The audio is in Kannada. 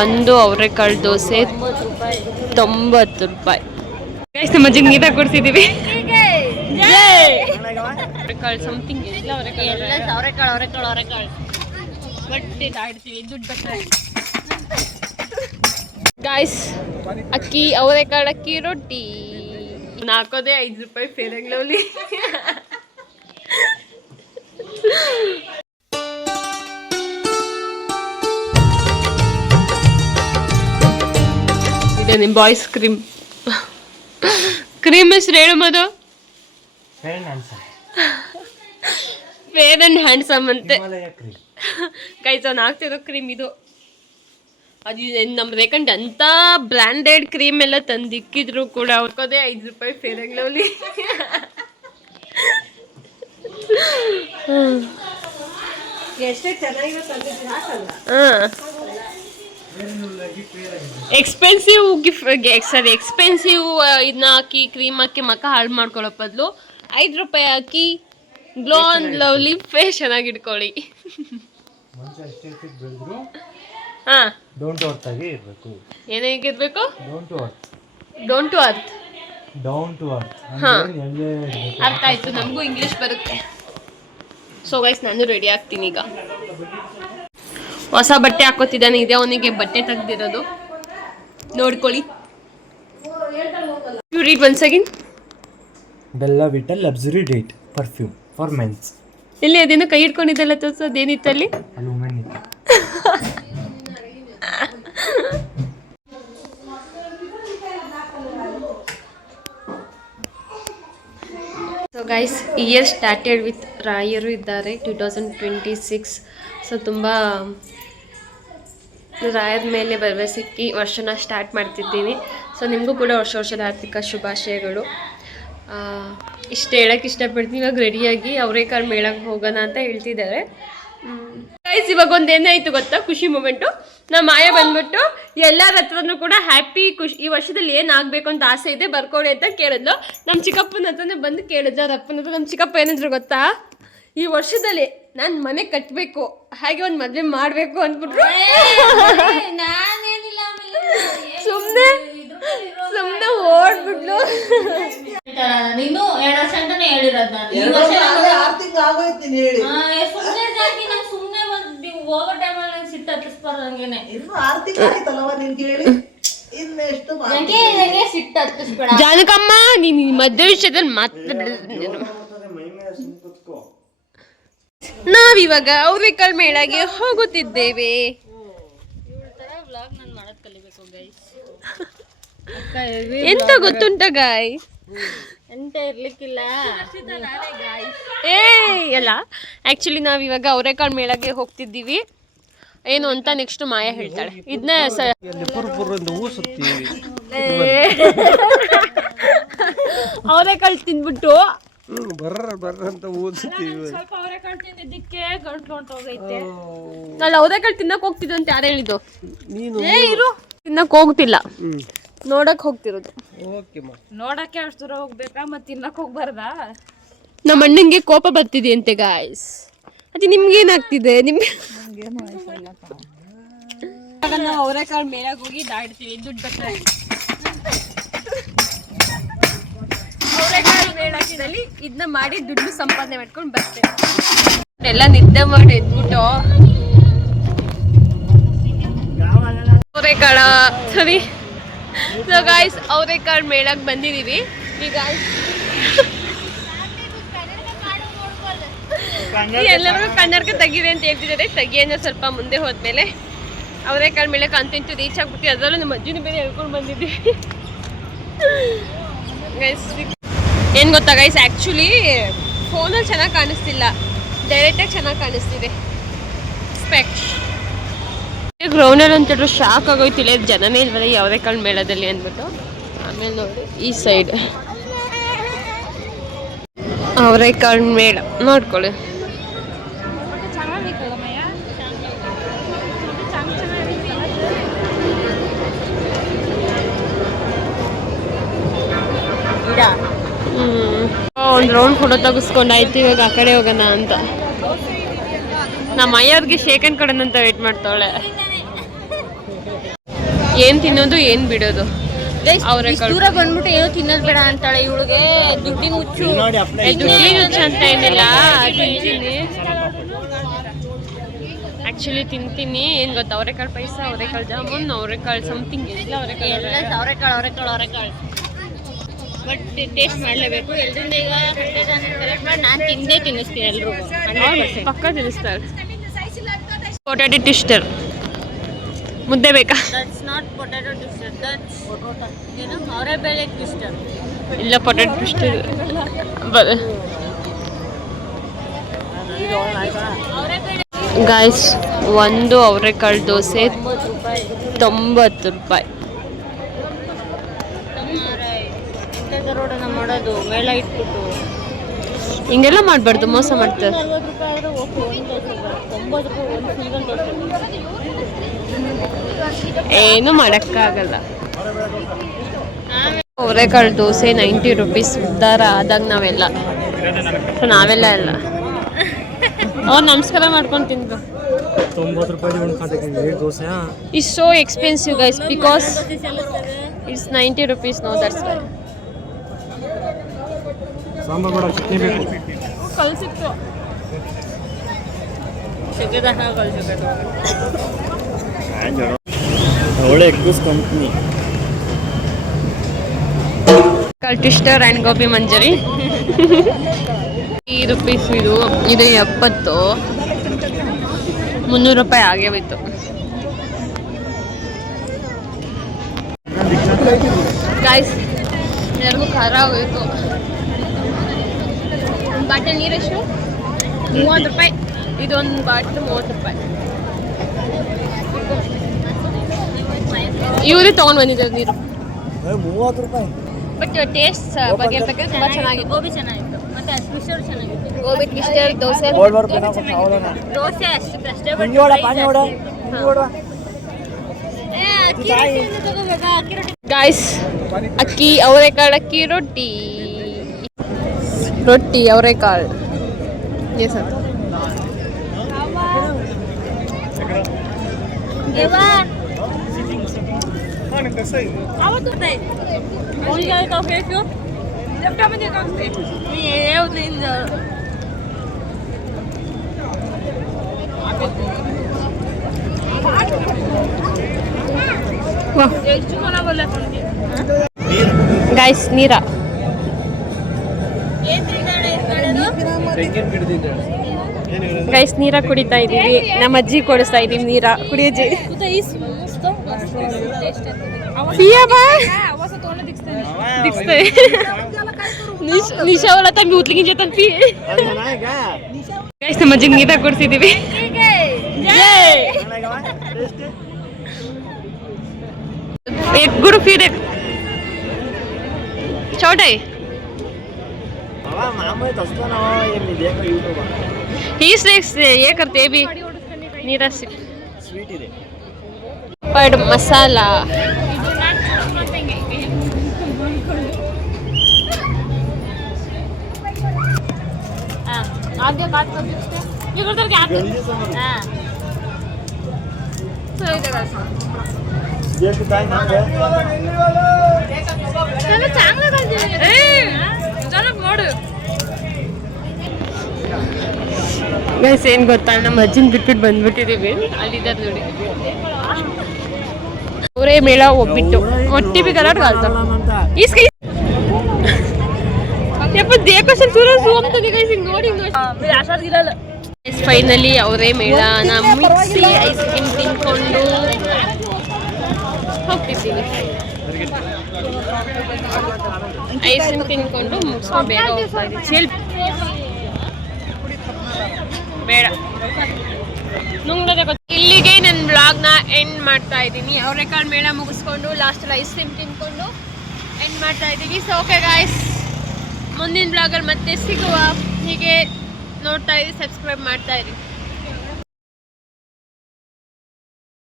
ಒಂದು ಅವರೆಕಾಳು ದೋಸೆ 90 ರೂಪಾಯಿ. ನಮ್ಮ ಅಜ್ಜಿಗೆ ನೀಟಾಗಿ ಕೊಡ್ತಿದ್ದೀವಿ. ಅವರೆಕಾಳು ಸಮಥಿಂಗ್ ಎಲ್ಲ ಅವರೆಕಾಳು ಬಟ್ಟೆ ದಾಡ್ತೀವಿ ದುಡ್ಡು ಬರ್ತಾರೆ ಗಾಯ್ಸ್. ಅಕ್ಕಿ ಅವರೆಕಾಳು ಅಕ್ಕಿ ರೊಟ್ಟಿ ಹಾಕೋದೇ 5 ರೂಪಾಯಿ ಫೇರ್ ಆ್ಯಂಡ್ ಲವ್ಲಿ. ಇದೆ ನಿಮ್ಮ ಬಾಯ್ಸ್ ಕ್ರೀಮ್ ಹೆಸರು ಹೇಳು ಮದು. ಫೇರ್ ಅಂಡ್ ಹ್ಯಾಂಡ್ಸಮ್ ಅಂತೆ ಗೈಸ್. ಅವ್ನು ಹಾಕ್ತಿರೋ ಕ್ರೀಮ್ ಇದು. ಅದು ನಮ್ಮ ರೇಖಂಡ್ ಅಂತ ಬ್ರ್ಯಾಂಡೆಡ್ ಕ್ರೀಮ್ ಎಲ್ಲ ತಂದಿಕ್ಕಿದ್ರು ಕೂಡ ಅವ್ರಿಗೋದೇ 5 ರೂಪಾಯಿ fair and lovely. Expensive expensive ಇದನ್ನ ಹಾಕಿ ಕ್ರೀಮ್ ಹಾಕಿ ಮಕ್ಕ ಹಾಳು ಮಾಡ್ಕೊಳ್ಳೋ ಬದಲು 5 ರೂಪಾಯಿ ಹಾಕಿ ಗ್ಲೋ ಅಂಡ್ ಲವ್ಲಿ ಫೇಸ್ ಚೆನ್ನಾಗಿ ಇಟ್ಕೊಳ್ಳಿ. ಏನಾಗಿರ್ಬೇಕು? Down to earth. ಅರ್ಥ ಆಯ್ತು, ನಮಗೂ ಇಂಗ್ಲಿಷ್ ಬರುತ್ತೆ. ಸೊ ಗೈಸ್ ನಾನು ರೆಡಿ ಆಗ್ತೀನಿ ಈಗ. ಹೊಸ ಬಟ್ಟೆ ಹಾಕೋತಿದ್ದಾನೆ. ಇದೆ ಅವನಿಗೆ ಬಟ್ಟೆ ತೆಗ್ದಿರೋದು, ನೋಡ್ಕೊಳ್ಳಿ. You read once again. Bella Vita luxury date perfume for mens. ಎಲ್ಲಿ ಅದೇನೋ ಕೈ ಇಟ್ಕೊಂಡಿದ್ದಲ್ಲ ತೋರ್ಸು, ಅದೇನಿತ್ತು ಅಲ್ಲಿ? So guys, year started with ರಾಯರು ಇದ್ದಾರೆ 2026. ಸೊ ತುಂಬ ರಾಯದ ಮೇಲೆ ಭರವಸೆಕ್ಕಿ ವರ್ಷನ ಸ್ಟಾರ್ಟ್ ಮಾಡ್ತಿದ್ದೀನಿ. ಸೊ ನಿಮಗೂ ಕೂಡ ವರ್ಷದ ಆರ್ಥಿಕ ಶುಭಾಶಯಗಳು. ಇಷ್ಟು ಹೇಳೋಕ್ಕೆ ಇಷ್ಟಪಡ್ತೀನಿ. ಇವಾಗ ರೆಡಿಯಾಗಿ ಅವರೆಕಾಳು ಮೇಳಕ್ಕೆ ಹೋಗೋಣ ಅಂತ ಹೇಳ್ತಿದ್ದಾರೆ ಗೈಸ್. ಇವಾಗ ಒಂದು ಏನಾಯಿತು ಗೊತ್ತಾ, ಖುಷಿ ಮೂಮೆಂಟು. ನಮ್ಮ ಮಾಯ ಬಂದ್ಬಿಟ್ಟು ಎಲ್ಲರ ಹತ್ರನೂ ಕೂಡ ಹ್ಯಾಪಿ ಖುಷಿ, ಈ ವರ್ಷದಲ್ಲಿ ಏನಾಗಬೇಕು ಅಂತ ಆಸೆ ಇದೆ ಬರ್ಕೊಡಿ ಅಂತ ಕೇಳಿದ್ಲು. ನಮ್ಮ ಚಿಕ್ಕಪ್ಪನ ಹತ್ರನೇ ಬಂದು ಕೇಳಿದ್ರು ಅವ್ರ ಅಪ್ಪನ ಹತ್ರ. ನಮ್ಮ ಚಿಕ್ಕಪ್ಪ ಏನಂದ್ರು ಗೊತ್ತಾ, ಈ ವರ್ಷದಲ್ಲಿ ನಾನು ಮನೆ ಕಟ್ಟಬೇಕು, ಹಾಗೆ ಒಂದು ಮದುವೆ ಮಾಡಬೇಕು ಅಂದ್ಬಿಟ್ರು. ಸುಮ್ಮನೆ ಓಡ್ಬಿಟ್ಲು. ನೀನು 2 ವರ್ಷ ಅಂತಾನೆ ಹೇಳಿರೋದು ನಾನು. ಈ ವರ್ಷ ಸುಮ್ಮನೆ ಹೋಗೋ ಟೈಮಲ್ಲಿ ನಂಗೆ ಸಿಟ್ಟು ಹತ್ತಿಸ್ಬಾರ್ದು. ಹಂಗೇನೆ ಸಿಟ್ಟು ಹತ್ತಿಸ್ಬೇಡ ಜಾನಕಮ್ಮ. ನೀನು ಮದುವೆ ವಿಷಯದಲ್ಲಿ ಮಾತಾಡ. ನಾವಿವಾಗ ಅವರೆಕಾಳು ಮೇಳಗೆ ಹೋಗುತ್ತಿದ್ದೇವೆ. ಎಂತ ಗೊತ್ತುಂಟ ಗಾಯ್ಸ್? ಎಂತ ಇರ್ಲಿಕ್ಕಿಲ್ಲ ಎಲ್ಲ. ಆ್ಯಕ್ಚುಲಿ ನಾವಿವಾಗ ಅವರೆಕಾಳು ಮೇಳಗೆ ಹೋಗ್ತಿದ್ದೀವಿ. ಏನು ಅಂತ ನೆಕ್ಸ್ಟ್ ಮಾಯ ಹೇಳ್ತಾಳೆ. ಇದನ್ನ ಅವರೆಕಾಳು ತಿಂದ್ಬಿಟ್ಟು ಸ್ವಲ್ಪ ಅವರೆಕಾಳು ತಿಂದಿದ್ದಕ್ಕೆ ಗಂಟ್ಲೊಂಟೋಗೈತೆ. ಅಲ್ಲಿ ಅವರೆಕಾಳು ತಿನ್ನಕ್ ಹೋಗ್ತಿದ್ದು ಅಂತ ಯಾರು ಹೇಳಿದ್ದು? ಇರು, ತಿನ್ನಕ್ ಹೋಗ್ತಿಲ್ಲ, ನೋಡಕ್ ಹೋಗ್ತಿರೋದು. ನೋಡಕ್ಕೆ ಅಷ್ಟು ದೂರ ಹೋಗ್ಬೇಕಾ, ಮತ್ತೆ ತಿನ್ನಕ್ ಹೋಗ್ಬಾರ್ದಾ? ನಮ್ಮ ಅಣ್ಣಂಗೆ ಕೋಪ ಬರ್ತಿದೆ ಅಂತೆ ಗಾಯ್ಸ್. ಅದೇ ನಿಮ್ಗೆ ಏನಾಗ್ತಿದೆ? ನಾವು ಅವರೆಕಾಳು ಮೇಳಕ್ಕೆ ಹೋಗಿ ದಾಡ್ತೀವಿ, ದುಡ್ಡು ಬರ್ತಾರೆ. ಅವರೆಕಾಳು ಮೇಳದಲ್ಲಿ ಇದನ್ನ ಮಾಡಿ ದುಡ್ಡು ಸಂಪಾದನೆ ಮಾಡ್ಕೊಂಡು ಬರ್ತೇವೆ. ಎಲ್ಲ ನಿದ್ದೆ ಮಾಡಿ ಎದ್ಬಿಟ್ಟು ಅವರೆಕಾಳು ಸರಿ. ಸೊ ಗಾಯ್ಸ್, ಅವರೆಕಾಳು ಮೇಳಕ್ಕೆ ಬಂದಿದ್ದೀವಿ. ಈಗ ಎಲ್ಲರಿಗೂ ಕನ್ನಡಕ ತೆಗಿದೆ ಅಂತ ಹೇಳ್ತಿದ್ದಾರೆ. ತೆಗಿಯನ್ನು ಸ್ವಲ್ಪ ಮುಂದೆ ಹೋದ್ಮೇಲೆ ಅವರೆಕಾಳು ಮೇಳಕ್ಕೆ ಅಂತಂತೂ ರೀಚ್ ಆಗ್ಬಿಟ್ಟು ಅದರಲ್ಲೂ ನಮ್ಮ ಅಜ್ಜಿನ ಬೇರೆ ಹೇಳ್ಕೊಂಡು ಬಂದಿದ್ದೀವಿ ಗೈಸ್. ಏನು ಗೊತ್ತಾ ಗೈಸ್, ಆ್ಯಕ್ಚುಲಿ ಫೋನಲ್ಲಿ ಚೆನ್ನಾಗಿ ಕಾಣಿಸ್ತಿಲ್ಲ, ಡೈರೆಕ್ಟಾಗಿ ಚೆನ್ನಾಗಿ ಕಾಣಿಸ್ತಿದೆ. ಸ್ಪೆಕ್ಸ್ ಗ್ರೌಂಡಲ್ಲಿ ಅಂತೇಳಿದ್ರು ಶಾಕ್ ಆಗೋಯ್ತಿಲ್ಲ, ಜನನೇ ಇಲ್ವಲ್ಲ ಈ ಅವರೆಕಾಳು ಮೇಳದಲ್ಲಿ ಅಂದ್ಬಿಟ್ಟು. ಆಮೇಲೆ ನೋಡಿ ಈ ಸೈಡ್ ಅವರೆಕಾಳು ಮೇಳ ನೋಡ್ಕೊಳ್ಳಿ. ಒಂದು ರೌಂಡ್ ಫೋಟೋ ತೆಗಿಸ್ಕೊಂಡಾಯ್ತು. ಇವಾಗ ಆ ಕಡೆ ಹೋಗೋಣ ಅಂತ. ನಮ್ಮ ಅಯ್ಯವ್ರಿಗೆ ಶೇಖನ್ ಕೊಡೋಣ ಅಂತ ವೇಟ್ ಮಾಡ್ತಾವಳೆ. ಏನು ತಿನ್ನೋದು ಏನು ಬಿಡೋದು ಅವರೆಕಾಳು ದೂರ ಬಂದ್ಬಿಟ್ಟು ಏನೋ ತಿನ್ನೋದು ಬೇಡ ಅಂತಾಳೆ ಇವಳಿಗೆ. ದುಡ್ಡಿನ ಹುಚ್ಚು. ದುಡ್ಡಿನ ಹುಚ್ಚು ಅಂತ ಏನಿಲ್ಲ, ತಿಂತೀನಿ ಆ್ಯಕ್ಚುಲಿ ತಿಂತೀನಿ. ಏನು ಗೊತ್ತಾ, ಅವರೆಕಾಳು ಪಾಯಸ, ಅವರೆಕಾಳು ಜಾಮೂನ್, ಅವರೆಕಾಳು ಸಮಥಿಂಗ್ ಎಲ್ಲ ಅವರೆಕಾಳು ಬಟ್ ಟೇಸ್ಟ್ ಮಾಡಲೇಬೇಕು. ಎಲ್ರಿಂದ ಈಗ 100 ಕರೆಕ್ಟ್ ಮಾಡಿ ನಾನು ತಿಂದೇ ತಿನ್ನಿಸ್ತೀನಿ ಎಲ್ರಿಗೂ. ಪಕ್ಕ ತಿನ್ನಿಸ್ತಾರೆ. ಪೊಟ್ಯಾಟೊ ಟ್ವಿಸ್ಟರ್ ಮುದ್ದೆ ಬೇಕಾ? That's not potato twister, that's ಏನು ಅವರೆಬೇಳೆ ಟ್ವಿಸ್ಟರ್. ಇಲ್ಲ ಪೊಟ್ಯಾಟೊ ಟ್ವಿಸ್ಟರ್. ಗಾಯ್ಸ್, ಒಂದು ಅವರೆಕಾಳು ದೋಸೆ 90 ರೂಪಾಯಿ. ರೋಡನ್ನ ಮಾಡೋದು ಮೇಳ ಇಟ್ಬಿಟ್ಟು ಹಿಂಗೆಲ್ಲ ಮಾಡಬಾರ್ದು, ಮೋಸ ಮಾಡ್ತಾರೆ. 40 ರೂಪಾಯಿ ಆದರೆ ಓಕೆ, ಒಂದು ದೋಸೆ 90 ರೂಪಾಯಿ ಒಂದು ಸಿಂಗಲ್ ದೋಸೆ. ಏನು ಮಾಡೋಕ್ಕಾಗಲ್ಲ. ಅವರೆಕಾಳು ದೋಸೆ 90 ರೂಪೀಸ್. ಉದ್ಧಾರ ಆದಾಗ ನಾವೆಲ್ಲ ಇಲ್ಲ ನಮಸ್ಕಾರ ಮಾಡ್ಕೊಂಡು ತಿನ್ಬೇಕು. 90 ರೂಪಾಯಿ dosa. It's so expensive guys because it's 90 rupees. No that's why. Sambar ಬೇಡ, ಚಟ್ನಿ ಬೇಕು. ಕಳ್ಸಿತ್ತು ಒಳ್ಳೆ ಎಗ್ಗೂಸ್ company. Twister and gobi manchurian 3 rupees. ಇದು 70. 300 ರೂಪಾಯಿ ಆಗೇ ಹೋಯ್ತು. ಗಾಯ್ಸ್, ಎಲ್ಲರಿಗೂ ಖಾರ ಹೋಯ್ತು. ಒಂದು ಬಾಟಲ್ ನೀರೆಷ್ಟು? 30 ರೂಪಾಯಿ. ಇದೊಂದು ಬಾಟಲ್ 30 ರೂಪಾಯಿ. ಇವರೇ ತೊಗೊಂಡು ಬಂದಿದ್ದಾರೆ ನೀರು. 30 ರೂಪಾಯಿ. ಬಟ್ ಟೇಸ್ಟ್ ಬಗ್ಗೆ ಹೇಳ್ಬೇಕಂದ್ರೆ ತುಂಬ ಚೆನ್ನಾಗಿತ್ತು. ಗೋಬಿ ಚೆನ್ನಾಗಿತ್ತು, ಮತ್ತೆ ಟ್ವಿಸ್ಟರ್ ಚೆನ್ನಾಗಿತ್ತು. ಗೋಬಿ ಟ್ವಿಸ್ಟರ್, ದೋಸೆ ದೋಸೆ ಅಷ್ಟೇ. ಗಾಯ್ಸ್, ಅಕ್ಕಿ ಅವರೆಕಾಳು ಅಕ್ಕಿ ರೊಟ್ಟಿ ಅವರೆಕಾಳು ಗಾಯ್ಸ್, ನೀರ ಗೈಸ್ ನೀರ ಕುಡಿತಾ ಇದೀವಿ. ನಮ್ಮ ಅಜ್ಜಿ ಕೊಡಿಸ್ತಾ ಇದೀವಿ ನೀರ. ಕುಡಿಯಜ್ಜಿ. ನಿಶಾ ಅವಳ ತಮ್ಮಿ ಉತ್ಲಿಗಿಂಜ ತನ್ಪಿ. ಗೈಸ್, ನಮ್ಮ ಅಜ್ಜಿಗೆ ನೀರ ಕೊಡಿಸಿದೀವಿ. एक गुरु फिर एक छोटा ही ये करते भी नीरा स्वीट पड मसाला आगे बात कर ये करते क्या हां सही जगह ಗೈಸ್, ಏನು ಗೊತ್ತಾ, ನಮ್ಮ ಅಜ್ಜಿನ ಬಿಟ್ಬಿಟ್ಟು ಬಂದ್ಬಿಟ್ಟಿದ್ದೀವಿ. ಅಲ್ಲಿದ್ದಾರೆ ನೋಡಿ, ಅವರೇ ಮೇಳ ಒಬ್ಬಿಟ್ಟು ಒಟ್ಟಿ ಬಿ ಗಲಾಟ್ इसके ಫೈನಲಿ ಅವರೇ ಮೇಳನ ಮಿಕ್ಸಿ ಐಸ್ ಕ್ರೀಮ್ ತಿನ್ಕೊಂಡು ಹೋಗ್ತಿದ್ದೀನಿ. ಐಸ್ ಕ್ರೀಮ್ ತಿನ್ಕೊಂಡು ಮುಗಿಸ್ಕೊಂಡು ಬೇಗ ಹೋಗ್ತಾ ಇದ್ದೀನಿ. ಬೇಡ ಇಲ್ಲಿಗೆ ನನ್ನ ಬ್ಲಾಗ್ನ ಎಂಡ್ ಮಾಡ್ತಾ ಇದ್ದೀನಿ. ಅವರೆಕಾಳು ಮೇಳ ಮುಗಿಸ್ಕೊಂಡು ಲಾಸ್ಟಲ್ಲಿ ಐಸ್ ಕ್ರೀಮ್ ತಿನ್ಕೊಂಡು ಎಂಡ್ ಮಾಡ್ತಾ ಇದ್ದೀವಿ. ಸೊ ಓಕೆ ಗಾಯ್ಸ್, ಮುಂದಿನ ಬ್ಲಾಗಲ್ಲಿ ಮತ್ತೆ ಸಿಗುವ. ಹೀಗೆ ನೋಡ್ತಾ ಇದ್ದೀವಿ, ಸಬ್ಸ್ಕ್ರೈಬ್ ಮಾಡ್ತಾ ಇದ್ದೀವಿ.